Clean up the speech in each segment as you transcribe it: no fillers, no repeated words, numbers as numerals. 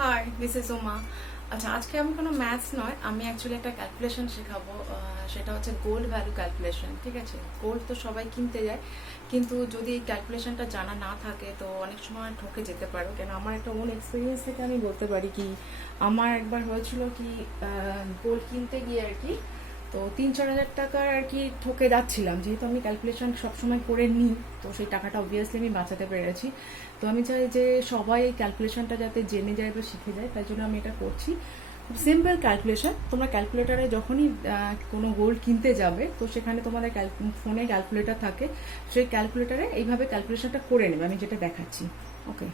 High, this is Uma. আচ্ছা, আজকে আমি কোনো ম্যাথস নয়, আমি অ্যাকচুয়ালি একটা ক্যালকুলেশন শেখাবো। সেটা হচ্ছে গোল্ড ভ্যালু ক্যালকুলেশন। ঠিক আছে, গোল্ড তো সবাই কিনতে যায়, কিন্তু যদি এই ক্যালকুলেশনটা জানা না থাকে তো অনেক সময় ঠকে যেতে পারো। কেন, আমার একটা ওন এক্সপিরিয়েন্স থেকে আমি বলতে পারি কি, আমার একবার হয়েছিল কি, গোল্ড কিনতে গিয়ে আর কি, তো 3-4 হাজার টাকার আর কি ঠকে যাচ্ছিলাম। যেহেতু আমি ক্যালকুলেশন সবসময় করে নিই, তো সেই টাকাটা অবভিয়াসলি আমি বাঁচাতে পেরেছি। তো আমি চাই যে সবাই এই ক্যালকুলেশনটা যাতে জেনে যায় বা শিখে যায়, তাই জন্য আমি এটা করছি। Simple calculation. তোমরা ক্যালকুলেটারে যখনই কোনো গোল্ড কিনতে যাবে, তো সেখানে তোমাদের ফোনে ক্যালকুলেটার থাকে, সেই ক্যালকুলেটারে এইভাবে ক্যালকুলেশনটা করে নেবে, আমি যেটা দেখাচ্ছি। ওকে,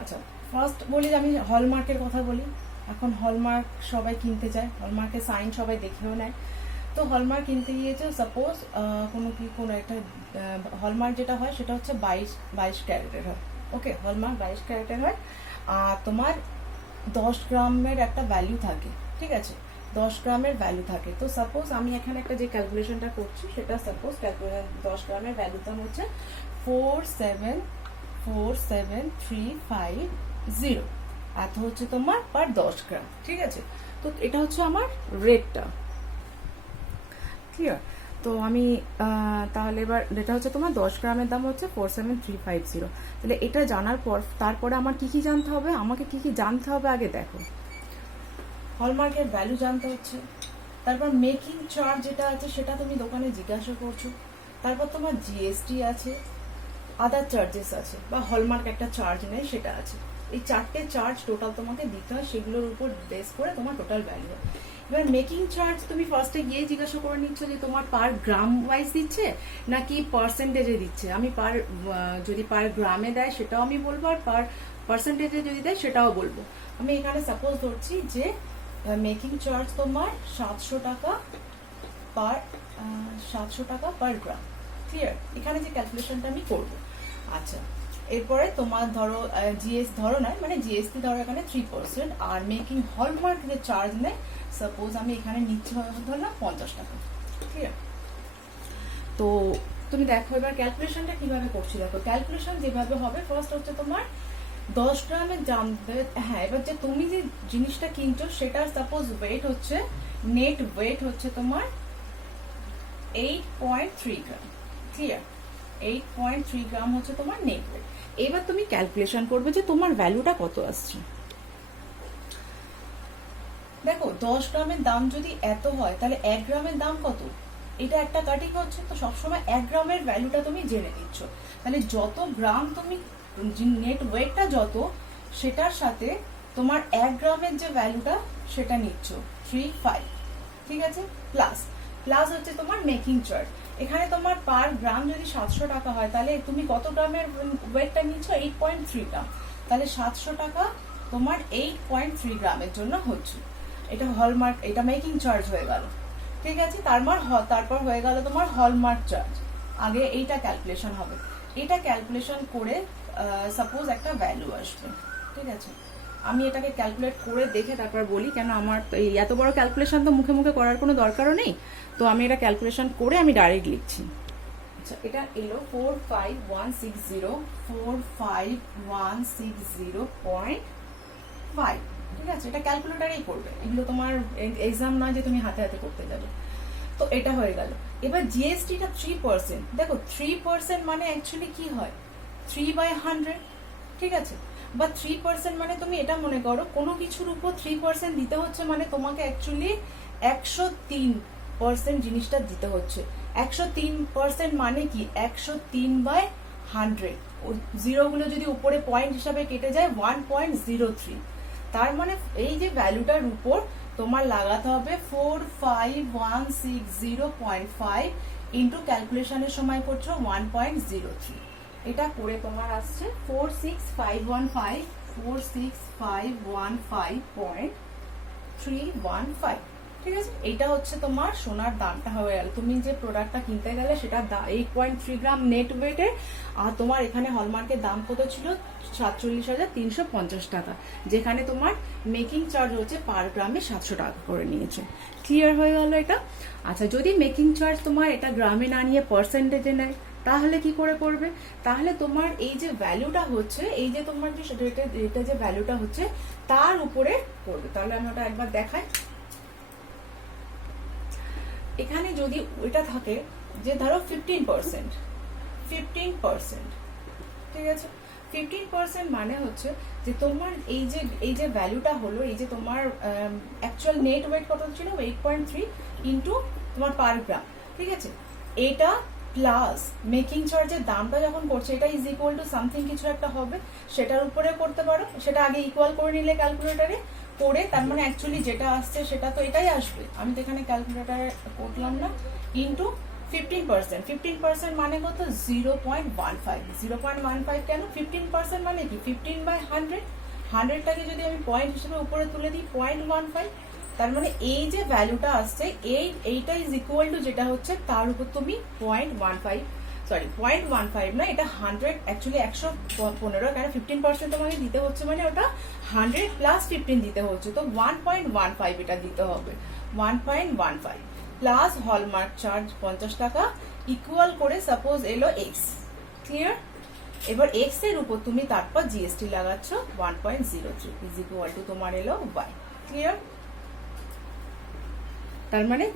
আচ্ছা, ফার্স্ট বলি, আমি হলমার্কের কথা বলি। এখন হলমার্ক সবাই কিনতে চায়, হলমার্কের সাইন সবাই দেখেও নেয়। তো হলমার্ক কিনতে গিয়েছে, সাপোজ কোনো একটা হলমার্ক যেটা হয় সেটা হচ্ছে 22 ক্যারেটের হয়। ওকে, হলমার্ক 22 ক্যারেটের হয়। আর তোমার 10 গ্রামের একটা ভ্যালু থাকে। ঠিক আছে, 10 গ্রামের ভ্যালু থাকে। তো সাপোজ আমি এখানে একটা যে ক্যালকুলেশনটা করছি, সেটা সাপোজ 10 গ্রামের ভ্যালুর দাম হচ্ছে 47350। এত হচ্ছে তোমার পার 10 গ্রাম। ঠিক আছে, তো এটা হচ্ছে আমার রেটটা। ক্লিয়ার? তো আমি তাহলে এবার এটা হচ্ছে তোমার 10 গ্রামের দাম হচ্ছে 47350। তাহলে এটা জানার পর তারপরে আমার কি কি জানতে হবে, আমাকে কি কি জানতে হবে আগে দেখো। হলমার্কের ভ্যালু জানতে হচ্ছে, তারপর মেকিং চার্জ যেটা আছে সেটা তুমি দোকানে জিজ্ঞাসা করছো, তারপর তোমার জিএসটি আছে, আদার চার্জেস আছে, বা হলমার্ক একটা চার্জ নেয় সেটা আছে। এই 4টে চার্জ টোটাল তোমাকে দিতে হয়, সেগুলোর উপর বেস করে তোমার টোটাল ভ্যালু হয়। এবার মেকিং চার্জ তুমি ফার্স্টে গিয়ে জিজ্ঞাসা করে নিচ্ছ যে তোমার পার গ্রাম ওয়াইজ দিচ্ছে নাকি পার্সেন্টেজে দিচ্ছে। আমি যদি পার গ্রামে দেয় সেটাও আমি বলবো, আর পার পার্সেন্টেজে যদি দেয় সেটাও বলবো। আমি এখানে সাপোজ ধরছি যে মেকিং চার্জ তোমার 700 টাকা পার গ্রাম। ক্লিয়ার? এখানে যে ক্যালকুলেশনটা আমি করবো। আচ্ছা, এরপরে তোমার ধরো ধরো নয়, মানে জিএসটি ধরো এখানে 3%, আর মেকিং হলমার্ক যে চার্জ নেয়, সাপোজ আমি এখানে নিচ্ছি ধরলাম 50 টাকা। ক্লিয়ার? তো তুমি দেখো এবার ক্যালকুলেশনটা কিভাবে করছি। দেখো ক্যালকুলেশন যেভাবে হবে, ফার্স্ট হচ্ছে তোমার 10 গ্রামের জানতে। হ্যাঁ, এবার যে তুমি যে জিনিসটা কিনছো সেটার সাপোজ ওয়েট হচ্ছে, নেট ওয়েট হচ্ছে তোমার 8.3 গ্রাম। ক্লিয়ার? 8.3 গ্রাম হচ্ছে তোমার নেট ওয়েট। এবার তুমি ক্যালকুলেশন করবে যে তোমার ভ্যালুটা কত আসছে। দেখো 10 গ্রামের দাম যদি এত হয়, তাহলে 1 গ্রামের দাম কত, এটা একটা কাটিং হচ্ছে। তো সবসময় 1 গ্রামের ভ্যালুটা তুমি জেনে দিচ্ছ। তাহলে যত গ্রাম তুমি নেট ওয়েটটা যত, সেটার সাথে তোমার 1 গ্রামের যে ভ্যালুটা সেটা নিচ্ছ 35। ঠিক আছে, প্লাস হচ্ছে তোমার মেকিং চার্জ। এখানে তোমার পার গ্রাম যদি 700 টাকা হয়, তাহলে তুমি কত গ্রামের ওয়েটটা নিচ্ছ, 8.3 গ্রাম। তাহলে 700 টাকা তোমার 8.3 গ্রামের জন্য হচ্ছে। এটা হলমার্ক, এটা মেকিং চার্জ হয়ে গেল। ঠিক আছে, তারপর হয়ে গেল তোমার হলমার্ক চার্জ। আগে এইটা ক্যালকুলেশন হবে। এটা ক্যালকুলেশন করে সাপোজ একটা ভ্যালু আসবে। ঠিক আছে, আমি এটাকে ক্যালকুলেট করে দেখে তারপর বলি, কেন আমার এই এত বড় ক্যালকুলেশন তো মুখে মুখে করার কোনো দরকারও নেই। তো আমি এটা ক্যালকুলেশন করে আমি ডাইরেক্ট লিখছি। আচ্ছা, এটা এলো 45160.5। ঠিক আছে, এটা ক্যালকুলেটারেই করবে, এগুলো তোমার এক্সাম নয় যে তুমি হাতে হাতে করতে যাবে। তো এটা হয়ে গেল। এবার জিএসটিটা 3%। দেখো 3% মানে অ্যাকচুয়ালি কি হয়, 3/100। ঠিক আছে, বা 3% মানে তুমি এটা মনে করো কোনো কিছুর উপর 3% দিতে হচ্ছে, মানে তোমাকে অ্যাকচুয়ালি 103% জিনিসটা দিতে হচ্ছে। 103% মানে কি, 103/100। জিরোগুলো যদি উপরে পয়েন্ট হিসাবে কেটে যায় 1.03। তার মানে এই যে ভ্যালুটার উপর তোমার লাগাতে হবে 45160.5 ইন্টু ক্যালকুলেশনের সময় করছো 1.03। এটা করে তোমার আসছে 46515.315। ঠিক আছে, এটা হচ্ছে তোমার সোনার দামটা হয়ে গেল। তুমি যে প্রোডাক্টটা কিনতে গেলে সেটা 8.3 গ্রাম নেট ওয়েটের, আর তোমার এখানে হলমার্কের দাম কত ছিল, 47,350 টাকা, যেখানে তোমার মেকিং চার্জ হচ্ছে পার গ্রামে 700 টাকা করে নিয়েছে। ক্লিয়ার হয়ে গেল এটা? আচ্ছা, যদি মেকিং চার্জ তোমার এটা গ্রামে না নিয়ে পার্সেন্টেজে নেয়, তাহলে কি করে করবে? তাহলে তোমার এই যে ভ্যালুটা হচ্ছে, এই যে তোমার যে এটা যে ভ্যালুটা হচ্ছে তার উপরে করবে। তাহলে আমি ওটা একবার দেখাই। এখানে যদি এটা থাকে যে ধরো 15%, ঠিক আছে, 15% মানে হচ্ছে যে তোমার এই যে ভ্যালুটা হলো, এই যে তোমার অ্যাকচুয়াল নেট ওয়েট কত ছিল 8.3 ইন্টু তোমার পার গ্রাম, ঠিক আছে, এটা প্লাস মেকিং চার্জের দামটা যখন করছে এটা ইজ ইকুয়াল টু সামথিং কিছু একটা হবে, সেটার উপরে করতে পারো। সেটা আগে ইকুয়াল করে নিলে ক্যালকুলেটারে করে, তার মানে অ্যাকচুয়ালি যেটা আসছে সেটা তো এটাই আসবে। আমি তো এখানে ক্যালকুলেটারে করলাম না। ইন্টু 15% মানে কত 0.15। 0.15 কেন? 15% মানে কি 15/100, 100টাকে যদি আমি পয়েন্ট হিসেবে উপরে তুলে দিই 0.15, তার মানে এই যে ভ্যালুটা আসছে এইটা ইজ ইকুয়াল টু যেটা হচ্ছে তার উপর তুমি 0.15 না, এটা 100 অ্যাকচুয়ালি 115, কেন 15% তোমাকে দিতে হচ্ছে মানে ওটা 100 প্লাস 15 দিতে হচ্ছে, তো 1.15 এটা দিতে হবে। 1.15 প্লাস হলমার্ক চার্জ 50 টাকা ইকুয়াল করে সাপোজ এলো এক্স। ক্লিয়ার? এবার এক্স এর উপর তুমি তারপর জিএসটি লাগাচ্ছ 1.03 ইজ ইকুয়াল টু তোমার এলো ওয়াই। ক্লিয়ার? তার মানে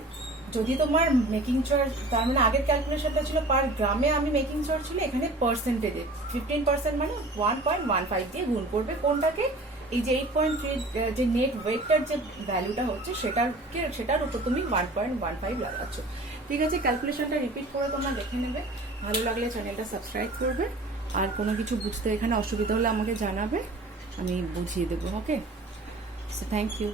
যদি তোমার মেকিং চার্জ, তার মানে আগের ক্যালকুলেশনটা ছিল পার গ্রামে, আমি মেকিং চার্জ ছিল, এখানে পার্সেন্টেজে 15% মানে 1.15 দিয়ে গুণ করবে কোনটাকে, এই যে 8.3 যে নেট ওয়েটটার যে ভ্যালুটা হচ্ছে সেটার উপর তুমি 1.15 লাগাচ্ছ। ঠিক আছে, ক্যালকুলেশনটা রিপিট করে তোমরা দেখে নেবে। ভালো লাগলে চ্যানেলটা সাবস্ক্রাইব করবে, আর কোনো কিছু বুঝতে এখানে অসুবিধা হলে আমাকে জানাবে, আমি বুঝিয়ে দেবো। ওকে, সো থ্যাংক ইউ।